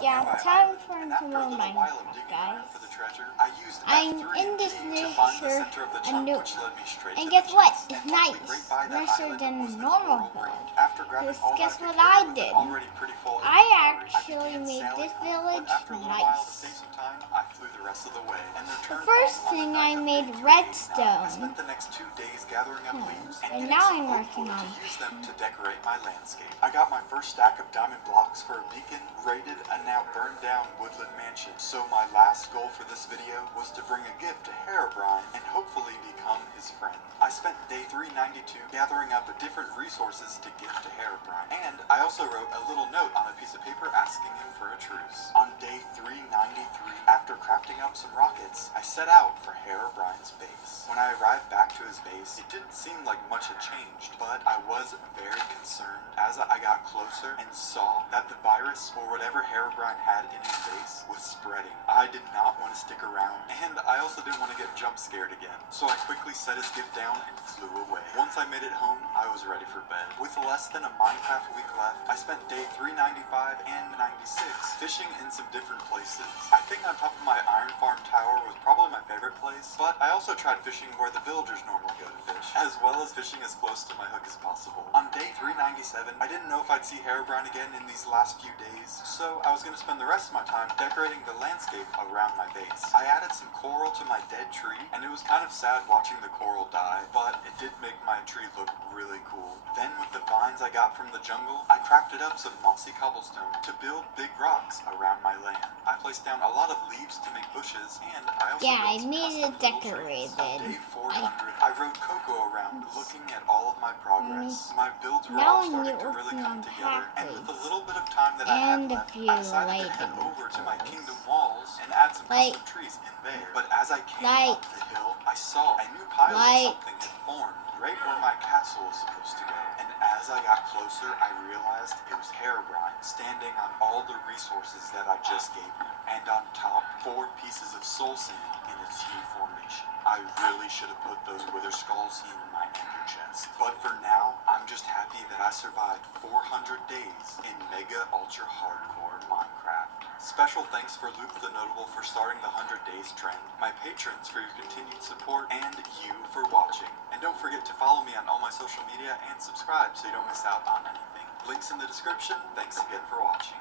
Yeah, nearby time island, for and to after a learn little while of Minecraft, digging guys. around for the treasure, I used I'm F3 in and this G to find the nursery center of the a chunk, new, which led me straight and to guess the what? chest. It's And luckily, nice. right by that Nicer island was than the normal coral reef. world. After grabbing Because all that I guess could what carry I with an did? already pretty full I inventory, I actually began made sailing this home. village But after a little while to nice. save some time, I flew the rest of the way and The returned first home on the thing night I of made day 389. I redstone. spent the next 2 days gathering up leaves and And getting now some I'm oak working wood on to use them to decorate my landscape. I got my first stack of diamond blocks for a beacon, raided a now burned down woodland mansion. So my last goal for this video was to bring a gift to Herobrine and hopefully become his friend. I spent day 392 gathering up different resources to give to Herobrine, and I also wrote a little note on a piece of paper asking him for a truce. On day 393, after crafting up some rockets, I set out for Herobrine's base. When I arrived back to his base, it didn't seem like much had changed, but I was very concerned as I got closer and saw that the virus, or whatever Herobrine had in his base, was spreading. I did not want to stick around, and I also didn't want to get jump scared again, so I quickly set his gift down and flew away. Once I made it home, I was ready for bed. With less than a Minecraft week left, I spent day 395 and 96 fishing in some different places. I think on top of my iron farm tower was probably my favorite place, but I also tried fishing where the villagers normally go to fish, as well as fishing as close to my hook as possible. On day 397, I didn't know if I'd see Herobrine again in these last few days, so I was going to spend the rest of my time decorating the landscape around my base. I added some coral to my dead tree, and it was kind of sad watching the coral die, but it did make my tree look really cool. Then with the vines I got from the jungle, I crafted up some mossy cobblestone to build big rocks around my land. I placed down a lot of leaves to make bushes, and I also built some made custom it little trees. On decorated. day 400, I rode Coco around looking at all of my progress. My builds were Now all I'm starting to really working come on together, and with a pathways little bit of time that I had and a left, few I decided to head lighting over to my poles. kingdom walls and add some Like- custom trees in there. But as I came like- up the hill, I saw a new pile like- of something had formed right where my castle was supposed to go. And as I got closer, I realized it was Herobrine standing on all the resources that I just gave him. And on top, 4 pieces of soul sand in a T formation. I really should have put those wither skulls in my ender chest. But for now, I'm just happy that I survived 400 days in Mega Ultra Hardcore Minecraft. Special thanks for Luke the Notable for starting the 100 Days trend, my patrons for your continued support, and you for watching. And don't forget to follow me on all my social media and subscribe so you don't miss out on anything. Links in the description. Thanks again for watching.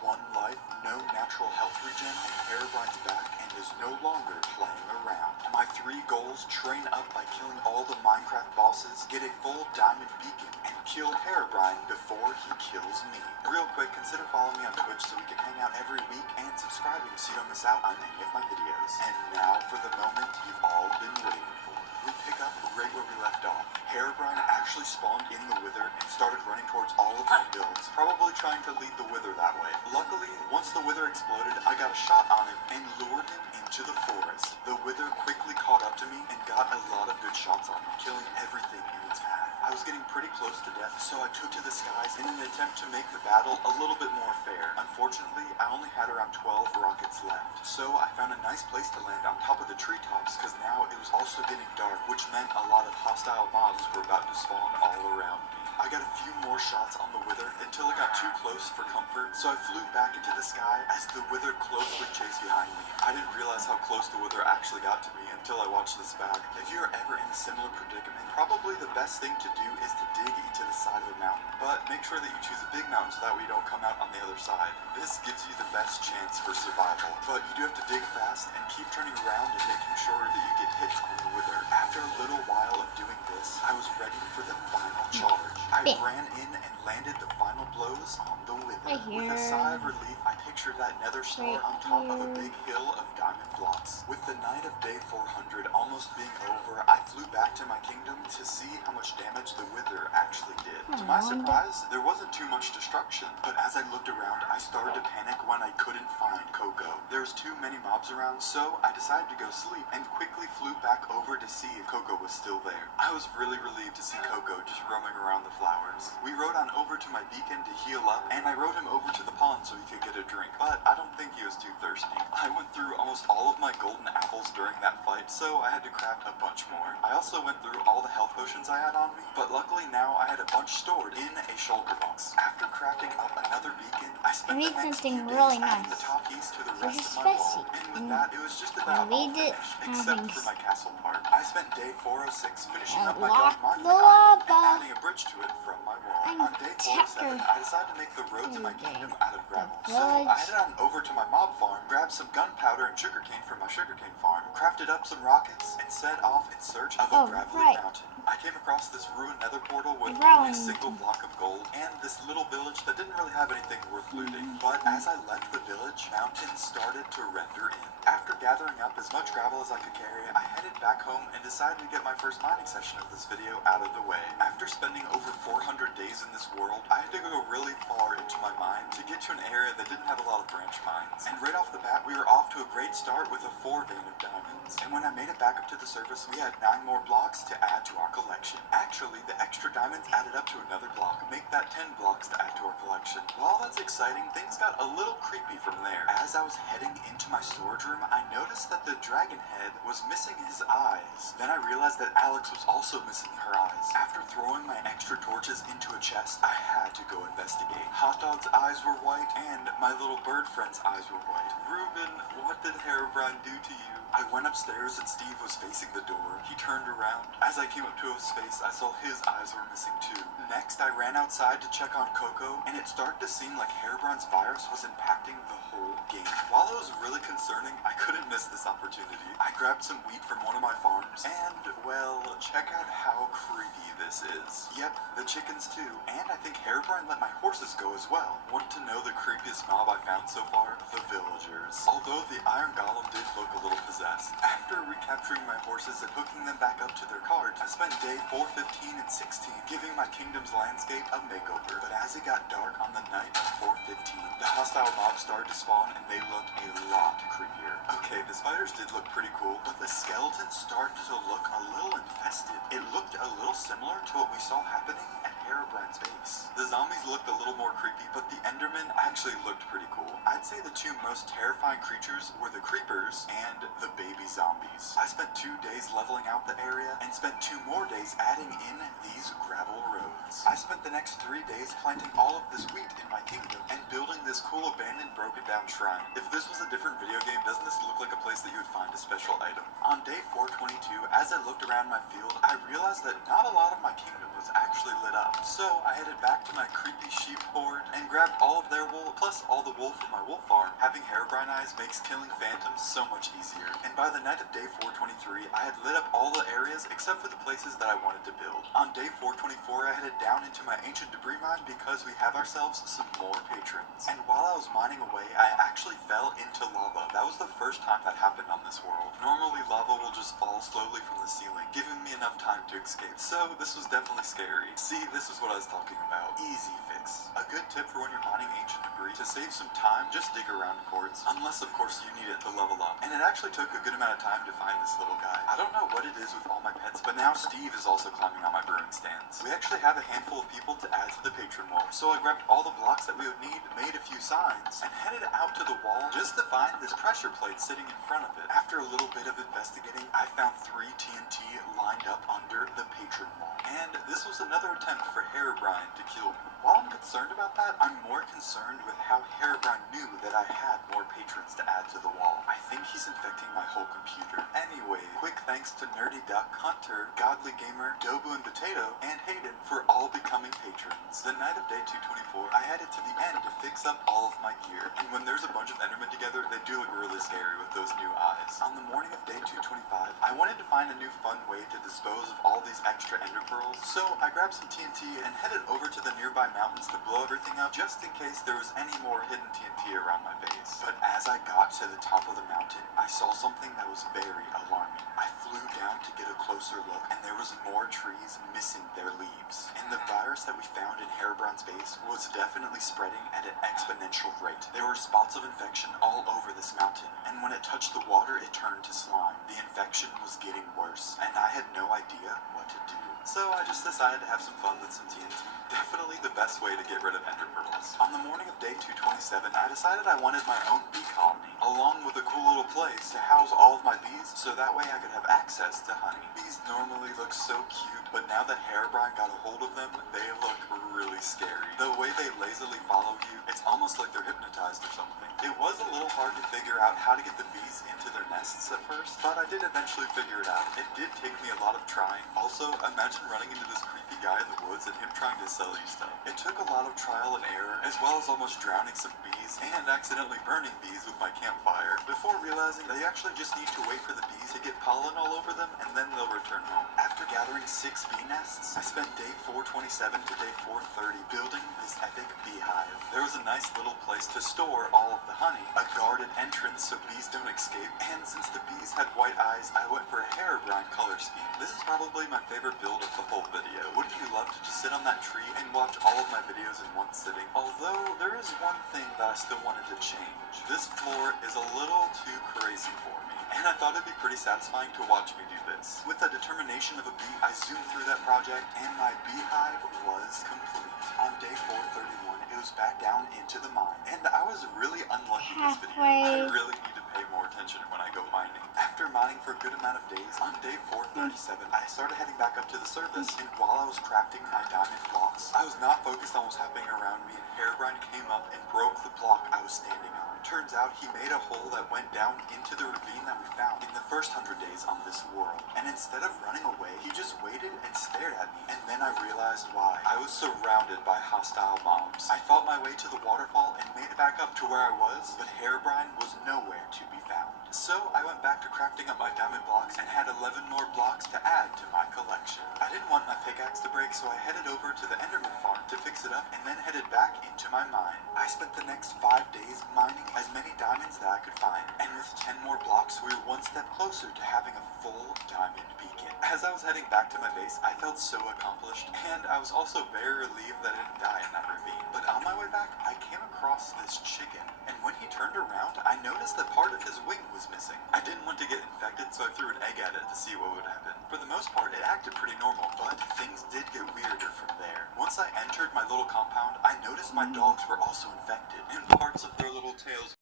One life, no natural health regen, and Herobrine's back and is no longer playing around. My 3 goals: train up by killing all the Minecraft bosses, get a full diamond beacon, and kill Herobrine before he kills me. Real quick, consider following me on Twitch so we can hang out every week, and subscribing so you don't miss out on any of my videos. And now for the moment you've all been waiting for. We pick up right where we left off. Herobrine actually spawned in the Wither and started running towards all of my builds, probably trying to lead the Wither that way. Luckily, once the Wither exploded, I got a shot on him and lured him into the forest. The Wither quickly caught up to me and got a lot of good shots on him, killing everything in its path. I was getting pretty close to death, so I took to the skies in an attempt to make the battle a little bit more fair. Unfortunately, I only had around 12 rockets left, so I found a nice place to land on top of the treetops, because now it was also getting dark, which meant a lot of hostile mobs were about to spawn all around me. I got a few more shots on the Wither until it got too close for comfort, so I flew back into the sky as the Wither closely chased behind me. I didn't realize how close the Wither actually got to me until I watched this back. If you're ever in a similar predicament, probably the best thing to do is to dig into the side of a mountain, but make sure that you choose a big mountain so that way you don't come out on the other side. This gives you the best chance for survival, but you do have to dig fast and keep turning around and making sure that you get hits on the Wither. After a little while of doing this, I was ready for the final charge. I ran in and landed the final blows on the Wither. With a sigh of relief, I pictured that nether star on top of a big hill of diamond blocks. With the night of day 400 almost being over, I flew back to my kingdom to see how much damage the Wither actually did. To my surprise, there wasn't too much destruction, but as I looked around, I started to panic when I couldn't find Coco. There was too many mobs around, so I decided to go sleep and quickly flew back over to see if Coco was still there. I was really relieved to see Coco just roaming around the flowers. We rode on over to my beacon to heal up, and I rode him over to the pond so he could get a drink, but I don't think he was too thirsty. I went through almost all of my golden apples during that fight, so I had to craft a bunch more. I also went through all the health potions I had on me, but luckily now I had a bunch stored stored in a shulker box. After crafting up another beacon, I spent I the made next something few really days adding nice. the top piece to the This rest is of my wall. spicy. And with that, it was just about all made it finished, except for my castle part. I spent day 406 finishing up my lock dark the monument island and lava. adding a bridge to it from my wall. I'm On day 407, I decided to make the road to my kingdom out of gravel. So I headed on over to my mob farm, grabbed some gunpowder and sugarcane from my sugarcane farm, crafted up some rockets, and set off in search of a gravelly mountain. I came across this ruined nether portal with only a single block of gold and this little village that didn't really have anything worth looting. But as I left the village, mountains started to render in. After gathering up as much gravel as I could carry, I headed back home and decided to get my first mining session of this video out of the way. After spending over 400 days in this world, I had to go really far into my mine to get to an area that didn't have a lot of branch mines. And right off the bat, we were off to a great start with a 4 vein of diamonds. And when I made it back up to the surface, we had 9 more blocks to add to our collection. Actually, the extra diamonds added up to another block, make that 10 blocks to add to our collection. While that's exciting, things got a little creepy from there. As I was heading into my storage room, I noticed that the dragon head was missing his eyes. Then I realized that Alex was also missing her eyes. After throwing my extra torches into a chest, I had to go investigate. Hot Dog's eyes were white, and my little bird friend's eyes were white. Reuben, what did Herobrine do to you? I went upstairs and Steve was facing the door. He turned around. As I came up to his face, I saw his eyes were missing too. Next, I ran outside to check on Coco, and it started to seem like Herobrine's virus was impacting the whole game. While it was really concerning, I couldn't miss this opportunity. I grabbed some wheat from one of my farms, and, well, check out how creepy this is. Yep, the chickens too. And I think Herobrine let my horses go as well. Want to know the creepiest mob I found so far? The villagers. Although the Iron Golem did look a little possessed. After recapturing my horses and hooking them back up to their cart, I spent day 415 and 16 giving my kingdom's landscape a makeover. But as it got dark on the night of 415, the hostile mobs started to spawn and they looked a lot creepier. Okay, the spiders did look pretty cool, but the skeletons started to look a little infested. It looked a little similar to what we saw happening at Herobrine's base. The zombies looked a little more creepy, but the Endermen actually looked pretty cool. I'd say the 2 most terrifying creatures were the creepers and the baby zombies. I spent 2 days leveling out the area and spent 2 more days adding in these gravel roads. I spent the next 3 days planting all of this wheat in my kingdom and building this cool abandoned broken down shrine. If this was a different video game, doesn't this look like a place that you would find a special item? On day 422, as I looked around my field, I realized that not a lot of my kingdom was actually lit up. So I headed back to my creepy sheep horde and grabbed all of their wool, plus all the wool from my wool farm. Having Herobrine eyes makes killing phantoms so much easier. And by the night of day 423, I had lit up all the areas except for the places that I wanted to build. On day 424, I headed down into my ancient debris mine because we have ourselves some more patrons. And while I was mining away, I actually fell into lava. That was the first time that happened on this world. Normally, lava will just fall slowly from the ceiling, giving me enough time to escape. So this was definitely scary. See, this is what I was talking about. Easy fix. A good tip for when you're mining ancient debris, to save some time, just dig around quartz. Unless, of course, you need it to level up. And it actually took a good amount of time to find this little guy. I don't know what it is with all my pets, but now Steve is also climbing on my brewing stands. We actually have a handful of people to add to the patron wall. So I grabbed all the blocks that we would need, made a few signs, and headed out to the wall just to find this pressure plate sitting in front of it. After a little bit of investigating, I found 3 TNT lined up under the patron wall. And this was another attempt for Herobrine to kill me. While I'm concerned about that, I'm more concerned with how Herobrine knew that I had more patrons to add to the wall. I think he's infecting my whole computer. Anyway, quick thanks to Nerdy Duck, Hunter, Godly Gamer, Dobu and Potato, and Hayden for all becoming patrons. The night of day 224, I headed to the end to fix up all of my gear. And when there's a bunch of Endermen together, they do look really scary with those new eyes. On the morning of day 225, I wanted to find a new fun way to dispose of all these extra ender pearls. So I grabbed some TNT and headed over to the nearby mountains to blow everything up just in case there was any more hidden TNT around my base. But as I got to the top of the mountain, I saw something that was very alarming. I flew down to get a closer look, and there was more trees missing their leaves. And the virus that we found in Herobrine's base was definitely spreading at an exponential rate. There were spots of infection all over this mountain, and when it touched the water, it turned to slime. The infection was getting worse, and I had no idea what to do. So I just decided to have some fun with some TNT. definitely the best way to get rid of ender pearls. On the morning of day 227, I decided I wanted my own bee colony, along with a cool little place to house all of my bees so that way I could have access to honey. Bees normally look so cute, but now that Herobrine got a hold of them, they look really scary. The way they lazily follow you, it's almost like they're hypnotized or something. It was a little hard to figure out how to get the bees into their nests at first, but I did eventually figure it out. It did take me a lot of trying. Also, imagine running into this creepy guy in the woods and him trying to sell you stuff. It took a lot of trial and error, as well as almost drowning some bees and accidentally burning bees with my campfire, before realizing that you actually just need to wait for the bees to get pollen all over them and then they'll return home. After gathering 6 bee nests, I spent day 427 to day 430 building this epic beehive. There was a nice little place to store all of the honey, a garden entrance so bees don't escape, and since the bees had white eyes, I went for a Herobrine color scheme. This is probably my favorite build of the whole video. Wouldn't you love to just sit on that tree and watch all of my videos in one sitting? Although, there is one thing that I still wanted to change. This floor is a little too crazy for me, and I thought it'd be pretty satisfying to watch me do this. With the determination of a bee, I zoomed through that project, and my beehive was complete. On day 431, it was back down into the mine, and I was really unlucky this video. I really need to pay more attention when I go mining. After mining for a good amount of days, on day 437, I started heading back up to the surface, and while I was crafting my diamond blocks, I was not focused on what was happening around me, and Herobrine came up and broke the block I was standing on. Turns out he made a hole that went down into the ravine that we found in the first 100 days on this world, and instead of running away, he just waited and stared at me, and then I realized why. I was surrounded by hostile mobs. I fought my way to the waterfall and made it back up to where I was, but Herobrine was nowhere to be found. So I went back to crafting up my diamond blocks and had 11 more blocks to add to my collection. I didn't want my pickaxe to break, so I headed over to the Enderman farm to fix it up and then headed back into my mine. I spent the next 5 days mining as many diamonds that I could find, and with 10 more blocks, we were one step closer to having a full diamond beacon. As I was heading back to my base, I felt so accomplished, and I was also very relieved that I didn't die in that ravine. But on my way back, I came across this chicken, and when he turned around, I noticed that part of his wing was missing. I didn't want to get infected, so I threw an egg at it to see what would happen. For the most part, it acted pretty normal, but things did get weirder from there. Once I entered my little compound, I noticed my dogs were also infected, and parts of their little tails